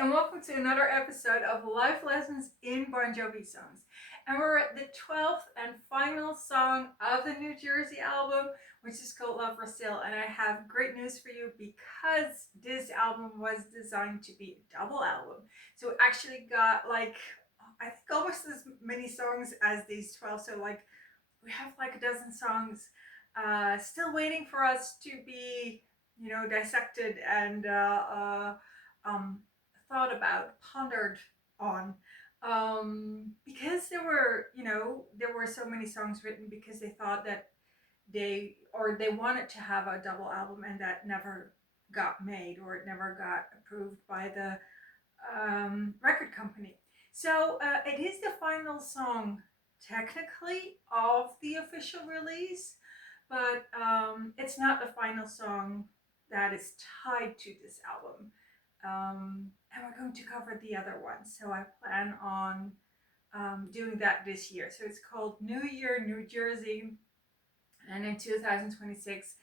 and welcome to another episode of Life Lessons in Bon Jovi songs. And we're at the 12th and final song of the New Jersey album, which is called Love for Sale. And I have great news for you because this album was designed to be a double album. So it actually got I think almost as many songs as these 12. So we have like a dozen songs still waiting for us to be, dissected and um, thought about, pondered on. Because there were so many songs written because they thought that they wanted to have a double album, and that never got made, or it never got approved by the record company. So it is the final song, technically, of the official release, but it's not the final song that is tied to this album. And we're going to cover the other ones, so I plan on doing that this year. So it's called New Year, New Jersey, and in 2026,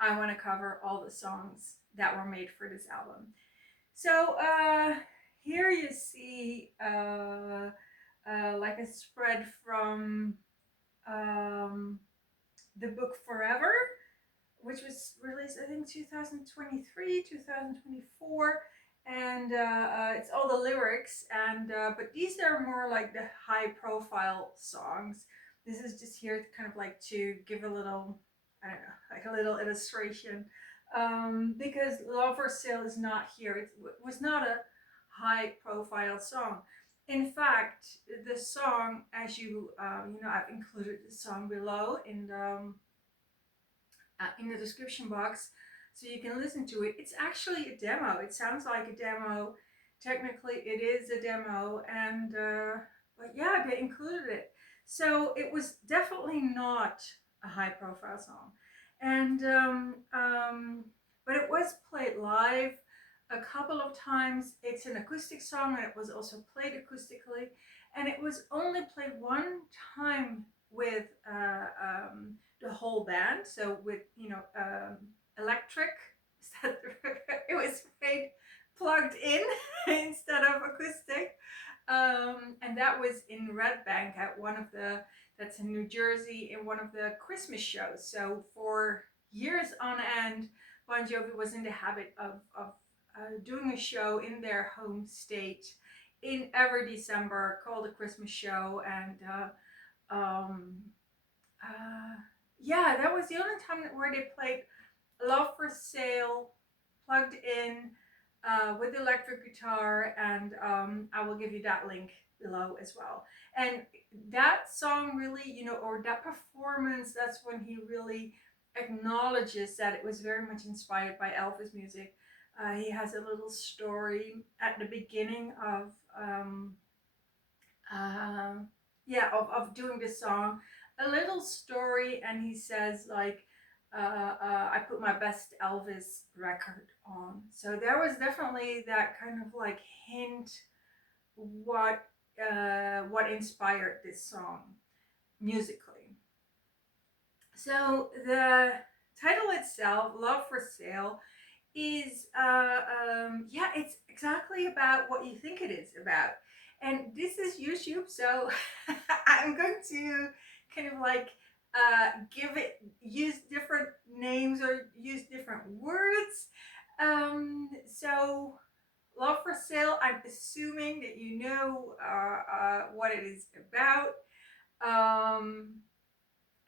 I want to cover all the songs that were made for this album. So here you see like a spread from the book Forever, which was released, I think, 2023, 2024. And it's all the lyrics, and but these are more like the high profile songs. This is just here to kind of like to give a little, I don't know, like a little illustration, because Love for Sale is not here. It was not a high profile song. In fact, the song, as I've included the song below in the description box, so you can listen to it. It's actually a demo. It sounds like a demo. Technically, it is a demo, and but yeah, they included it. So it was definitely not a high-profile song, and but it was played live a couple of times. It's an acoustic song, and it was also played acoustically, and it was only played one time with the whole band. So with electric, it was played plugged in instead of acoustic, and that was in Red Bank at that's in New Jersey, in one of the Christmas shows. So for years on end, Bon Jovi was in the habit of doing a show in their home state in every December called a Christmas show, and um, yeah, that was the only time where they played Love for Sale plugged in with electric guitar, and I will give you that link below as well. And that song really, or that performance, that's when he really acknowledges that it was very much inspired by Elvis music. He has a little story at the beginning of uh, of doing this song, a little story, and he says like, I put my best Elvis record on. So there was definitely that kind of like hint what inspired this song musically. So the title itself, Love for Sale, is it's exactly about what you think it is about. And this is YouTube, so I'm going to kind of like use different names or use different words. So Love for Sale, I'm assuming that you know what it is about.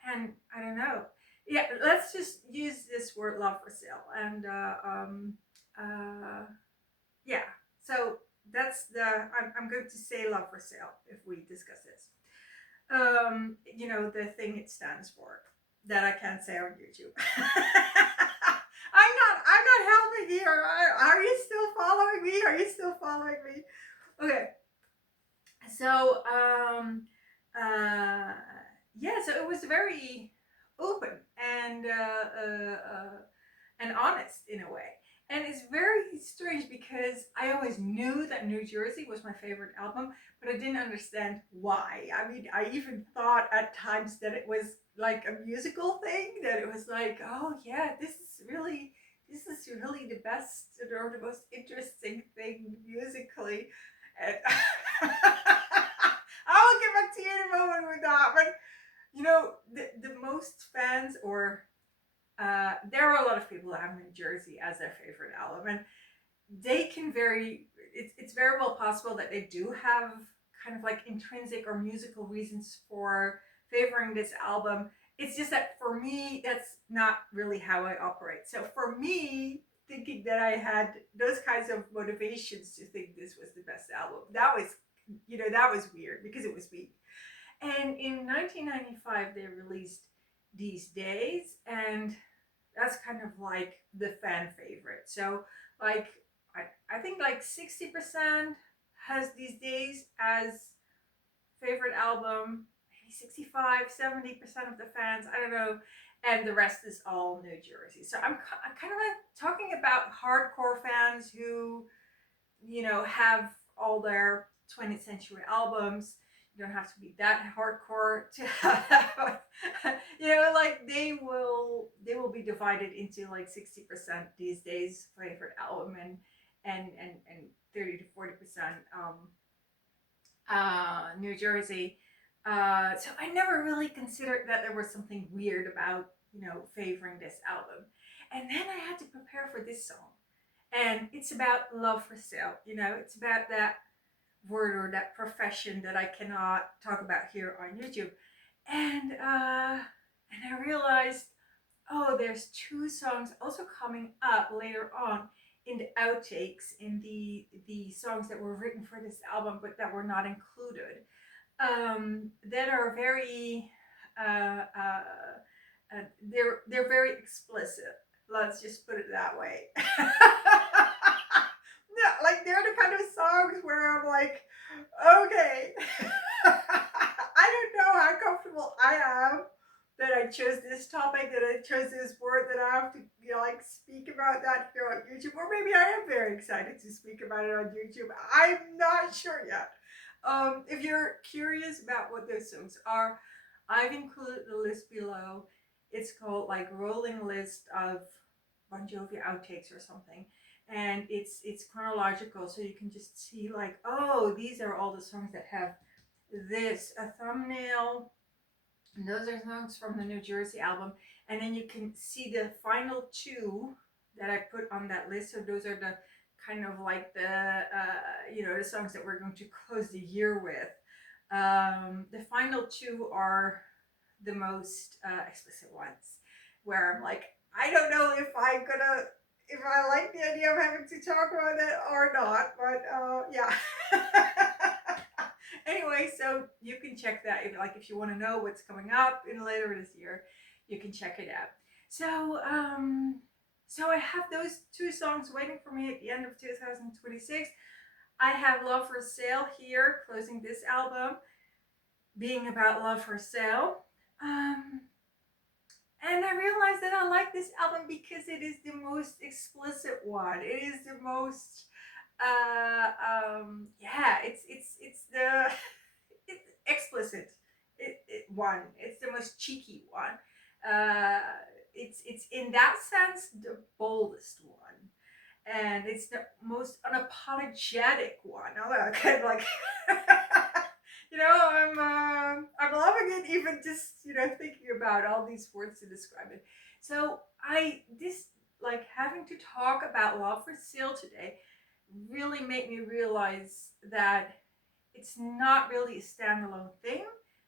And I don't know. Yeah, let's just use this word love for sale. And yeah, so I'm going to say love for sale if we discuss this. The thing it stands for that I can't say on YouTube. I'm not helping here. Are you still following me? Are you still following me? Okay. So so it was very open and honest in a way. And it's very strange because I always knew that New Jersey was my favorite album, but I didn't understand why. I mean, I even thought at times that it was like a musical thing, that it was like, oh yeah, this is really the best or the most interesting thing musically exactly. And I'll get back to you in a moment with that. But you know, the most fans, or there are a lot of people that have New Jersey as their favorite album, and they can very. It's very well possible that they do have kind of like intrinsic or musical reasons for favoring this album. It's just that for me, that's not really how I operate. So for me, thinking that I had those kinds of motivations to think this was the best album, that was, that was weird because it was me. And in 1995, they released These Days, and that's kind of like the fan favorite. So, like, I think like 60% has These Days as favorite album, maybe 65, 70% of the fans, I don't know. And the rest is all New Jersey. So I'm kind of like talking about hardcore fans who have all their 20th century albums. You don't have to be that hardcore to have, like they will be divided into like 60% These Days favorite album, and 30 to 40% New Jersey. So I never really considered that there was something weird about favoring this album, and then I had to prepare for this song, and it's about love for sale. It's about that word or that profession that I cannot talk about here on YouTube, and I realized, oh, there's two songs also coming up later on in the outtakes, in the songs that were written for this album but that were not included, that are very they're very explicit. Let's just put it that way. No, like they're the kind of songs where I'm like, okay, I don't know how comfortable I am that I chose this topic, that I chose this word, that I have to, like speak about that here on YouTube, or maybe I am very excited to speak about it on YouTube. I'm not sure yet. If you're curious about what those songs are, I've included the list below. It's called like Rolling List of Bon Jovi Outtakes or something, and it's chronological, so you can just see like, oh, these are all the songs that have this a thumbnail. And those are songs from the New Jersey album, and then you can see the final two that I put on that list. So those are the kind of like the songs that we're going to close the year with. The final two are the most explicit ones, where I'm like, I don't know if I like the idea of having to talk about it or not, but yeah. Anyway, so you can check that if you want to know what's coming up in later this year, you can check it out. So I have those two songs waiting for me at the end of 2026. I have Love for Sale here, closing this album, being about love for sale. And I realized that I like this album because it is the most explicit one. It is the most it's the it's explicit one. It's the most cheeky one. It's in that sense the boldest one, and it's the most unapologetic one. I'm kind of like, I'm loving it, even just thinking about all these words to describe it. So having to talk about love for sale today really made me realize that it's not really a standalone thing,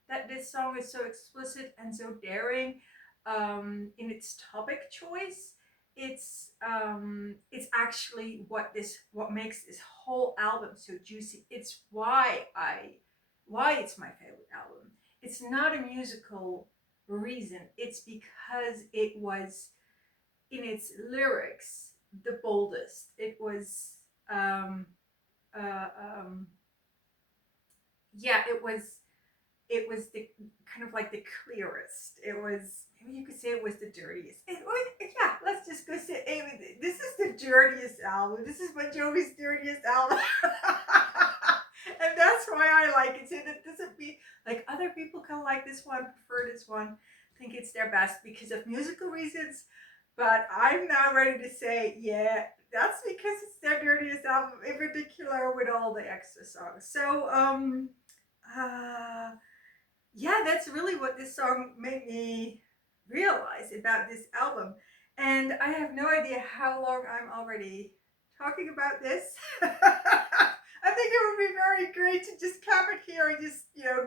that this song is so explicit and so daring in its topic choice. It's actually what makes this whole album so juicy. It's why it's my favorite album. It's not a musical reason. It's because it was, in its lyrics, the boldest. It was uh, um, it was the kind of like the clearest. It was, maybe you could say it was the dirtiest. Yeah, let's just go say this is the dirtiest album. This is Bon Jovi's dirtiest album. And that's why I like it. So that doesn't mean like other people can like this one, prefer this one, think it's their best because of musical reasons. But I'm now ready to say, yeah, that's because it's their dirtiest album, in particular with all the extra songs. So, uh, yeah, that's really what this song made me realize about this album. And I have no idea how long I'm already talking about this. I think it would be very great to just cap it here and just,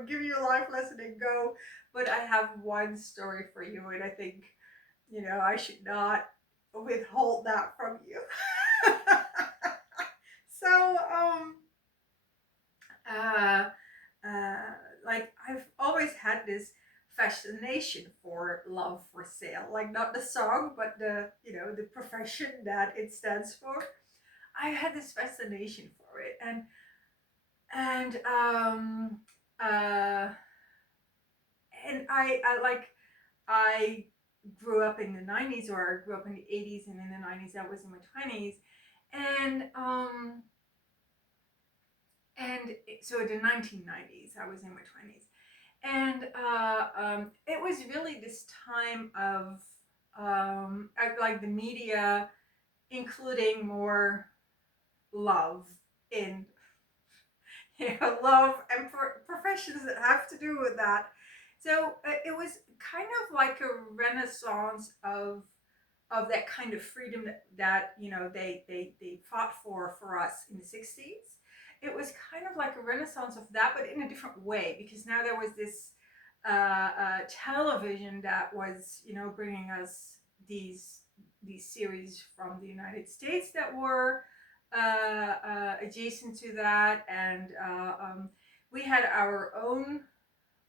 give you a life lesson and go. But I have one story for you, and I think, I should not withhold that from you. So, uh, uh, like I've always had this fascination for love for sale, like not the song, but the profession that it stands for. I had this fascination for it, and uh, and I grew up in the 90s, or I grew up in the 80s, and in the 90s I was in my 20s, and so in the 1990s I was in my 20s, and it was really this time of like the media including more love in love and professions that have to do with that. So it was kind of like a renaissance of that kind of freedom that they fought for us in the 60s. It was kind of like a renaissance of that, but in a different way, because now there was this television that was bringing us these series from the United States that were adjacent to that, and we had our own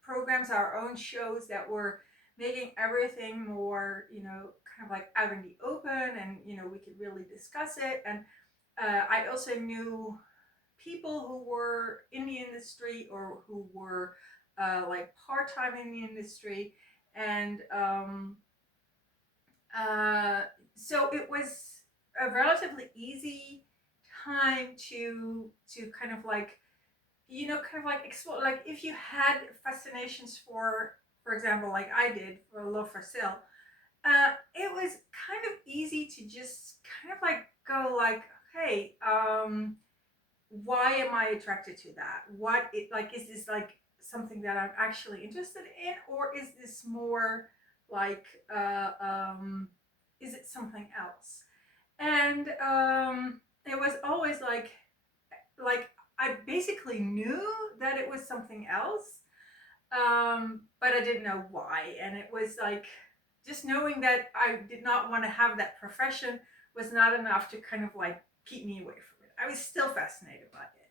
programs, our own shows that were making everything more, kind of like out in the open, and we could really discuss it. And I also knew people who were in the industry or who were like part time in the industry, and uh, so it was a relatively easy time to kind of like kind of like explore, like if you had fascinations for example, like I did for love for sale. It was kind of easy to just kind of like go like, hey, why am I attracted to that? What it like, is this like something that I'm actually interested in, or is this more like is it something else? And it was always like I basically knew that it was something else, but I didn't know why. And it was like just knowing that I did not want to have that profession was not enough to kind of like keep me away from it. I was still fascinated by it.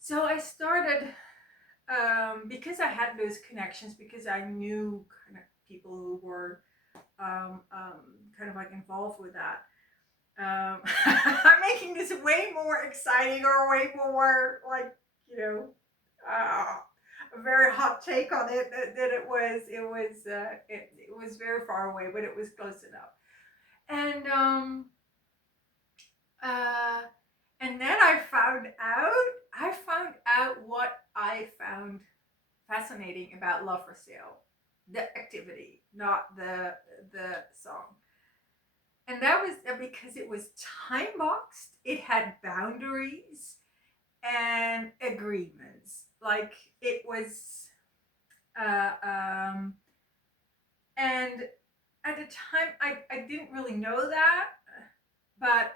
So I started, because I had those connections, because I knew kind of people who were kind of like involved with that. I'm making this way more exciting, or way more like, you know, uh, a very hot take on it that it was. It was very far away, but it was close enough. And uh, and then I found out what I found fascinating about Love for Sale, the activity, not the song. And that was because it was time boxed, it had boundaries and agreements. Like it was, uh, um, and at the time, I didn't really know that, but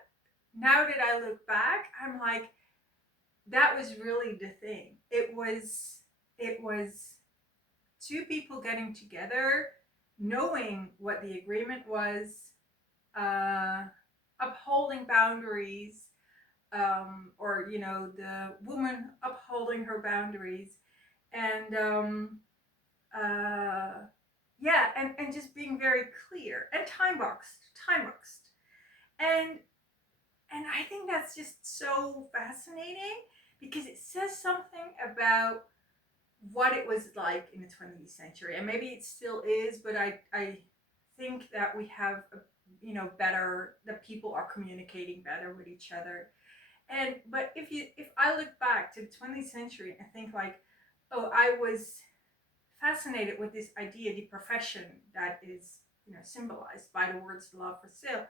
now that I look back, I'm like, that was really the thing. It was two people getting together, knowing what the agreement was, uh, upholding boundaries, or the woman upholding her boundaries, and uh, yeah, and just being very clear and time boxed, and I think that's just so fascinating, because it says something about what it was like in the 20th century, and maybe it still is, but I think that we have better, that people are communicating better with each other. And but if I look back to the 20th century and think like, oh, I was fascinated with this idea, the profession that is symbolized by the words love for sale.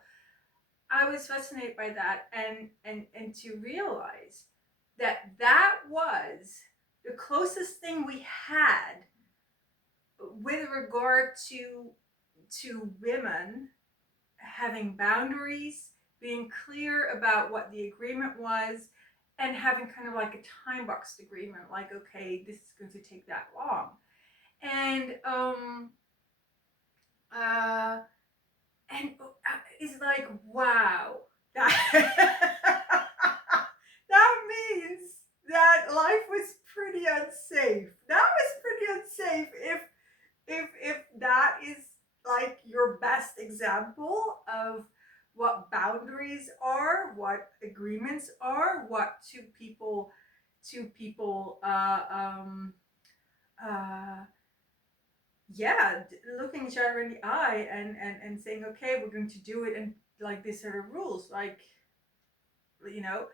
I was fascinated by that, and to realize that that was the closest thing we had with regard to women having boundaries, being clear about what the agreement was, and having kind of like a time boxed agreement, like, okay, this is going to take that long. And uh it's like, wow, that that means that life was pretty unsafe. That was pretty unsafe if that is like your best example of what boundaries are, what agreements are, what two people uh yeah, looking each other in the eye and saying, okay, we're going to do it, and like this sort of rules, like, you know,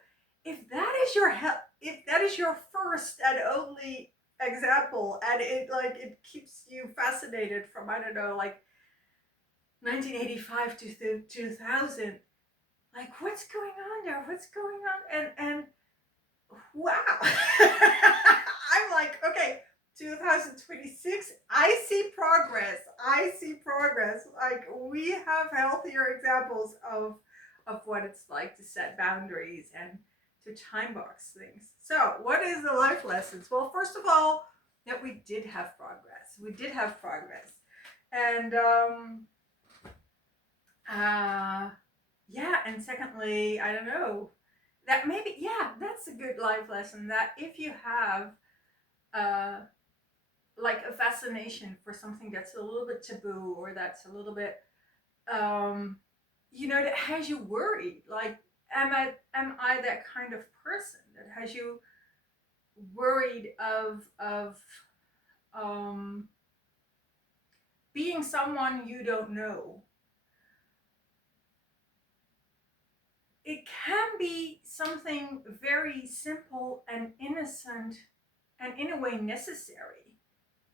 if that is your if that is your first and only example, and it like it keeps you fascinated from, I don't know, like 1985 to 2000, like what's going on there, what's going on, and wow. I'm like, okay, 2026, I see progress. I see progress. Like we have healthier examples of what it's like to set boundaries and to time box things. So, what is the life lessons? Well, first of all, that we did have progress. We did have progress. And yeah, and secondly, I don't know, that maybe, yeah, that's a good life lesson, that if you have uh like a fascination for something that's a little bit taboo, or that's a little bit that has you worried, like, am I that kind of person that has you worried of um being someone you don't know. It can be something very simple and innocent, and in a way necessary,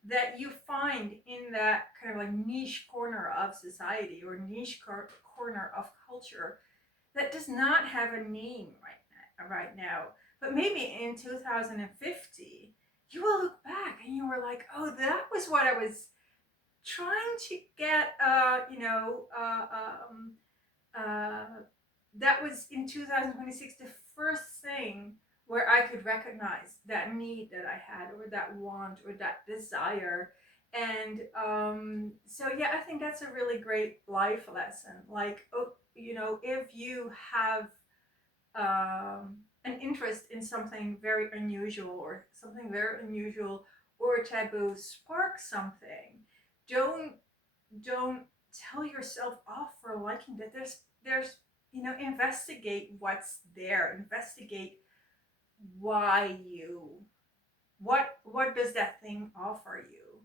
that you find in that kind of like niche corner of society, or niche corner of culture, that does not have a name right now. But maybe in 2050, you will look back and you were like, oh, that was what I was trying to get, uh, that was in 2026 the first thing where I could recognize that need that I had, or that want, or that desire. And so, yeah, I think that's a really great life lesson. Like, oh, if you have an interest in something very unusual, or something very unusual or taboo sparks something, don't don't tell yourself off for liking that. There's investigate what's there, investigate why you what does that thing offer you,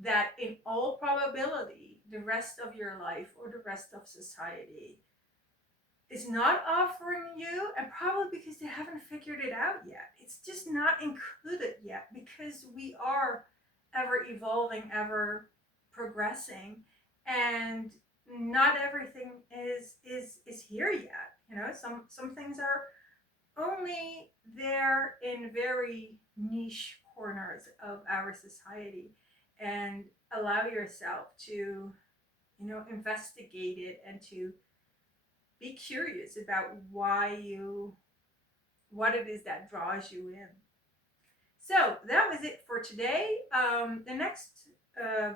that in all probability the rest of your life or the rest of society is not offering you, and probably because they haven't figured it out yet. It's just not included yet, because we are ever evolving, ever progressing, and not everything is here yet. Some things are only there in very niche corners of our society, and allow yourself to investigate it, and to be curious about what it is that draws you in. So that was it for today. The next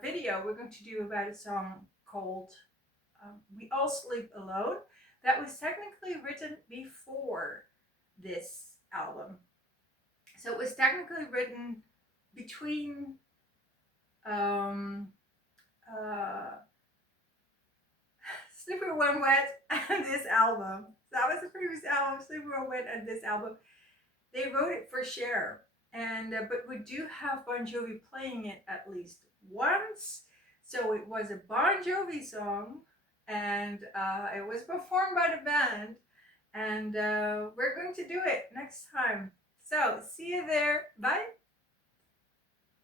video we're going to do about a song called We All Sleep Alone, that was technically written before this album. So it was technically written between um, uh, Slippery When Wet and this album. So that was the previous album, Slippery When Wet, and this album. They wrote it for Cher, and but we do have Bon Jovi playing it at least once. So it was a Bon Jovi song, and it was performed by the band, and we're going to do it next time. So see you there. Bye.